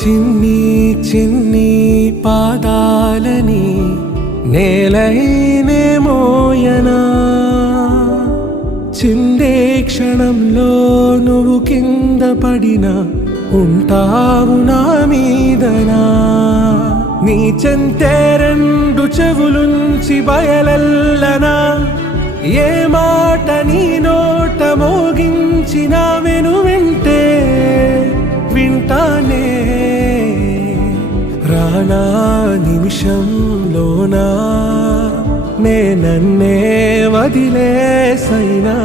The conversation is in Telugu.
చిన్ని చిన్ని పాదాలని నేలైనే మోయనా, చిందే క్షణంలో నువ్వు కింద పడినా ఉంటావు నా మీదనా. నీ చెంతే రెండు చెవులుంచి బయలెల్లనా, ఏ మాట నీ నోట మోగించిన వెంటే వింటానే. రానా నిమిషంలోనా నే నన్నే వదిలేసైనా.